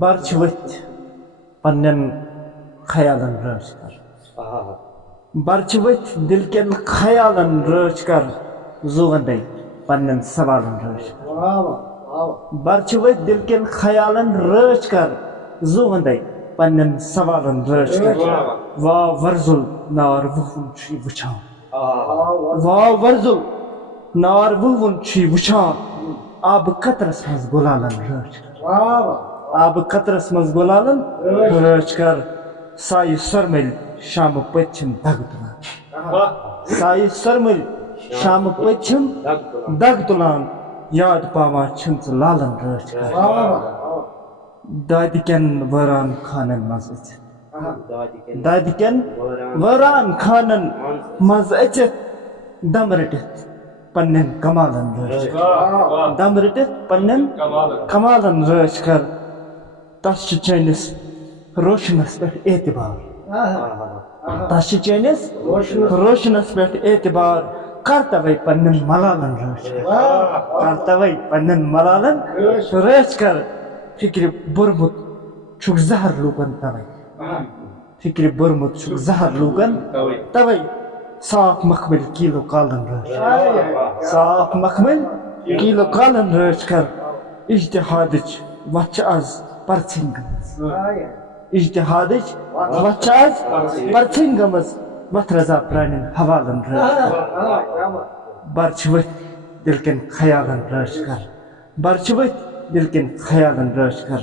birch worth پنن خیالن رٲچھ کر birch worth دل کٮ۪ن خیالن رٲچھ کر زوندے پنن سوالن رٲچھ کر برچ ورتھ دل کٮ۪ن خیالن رٲچھ کر زوندے پنن سوالن رٲچھ کر وا ورزُل نار وُہُن چھُ یہِ وٕچھان وا ورزُل نار وُہُن چھُ یہِ وٕچھان آبہٕ قطرس منٛز گُلالن رٲچھ کر آبہٕ قطرس منٛز گُلالن رٲچھ کر سایہِ سۄرمٔلۍ شامہٕ پٔتۍ چھِم دگ تُلان سایہِ سۄرمٔلۍ شامہٕ پٔتۍ چھِم دگ تُلان یاد پاوان چھِم ژٕ لالن رٲچھ کر دادِ کٮ۪ن وٲران خانن منٛز أژِتھ دادِ کٮ۪ن وٲران خانن منٛز أژِتھ دم رٔٹِتھ پننٮ۪ن کمالن رٲچھ کر دم رٔٹِتھ پننٮ۪ن کمالن رٲچھ کر تس چھُ چٲنِس روشنس پٮ۪ٹھ اعتبار تس چھُ چٲنِس روشنس پٮ۪ٹھ اعتبار کر توے پننٮ۪ن ملالن رٲچھ کر کر توے پننٮ۪ن ملالن رٲچھ کر فکرِ بوٚرمُت چھُکھ زہر لوٗکن توے فکرِ بوٚرمُت چھُکھ زہر لوٗکن توے صاف مخمٔلۍ کیٖلو کالن رٲچھ صاف مخمٔلۍ کیٖلو کالن رٲچھ کر اجتِہادٕچ وتھ چھِ آز پرژھٕنۍ گٔمٕژ اجتِہادٕچ وتھ چھِ آز پرژھٕنۍ گٔمٕژ وتھ رضا پرانٮ۪ن حوالن رٲچھ کر برچ ؤتھۍ دل کٮ۪ن خیالن رٲچھ کر برچ ؤتھۍ دل کٮ۪ن خیالن رٲچھ کر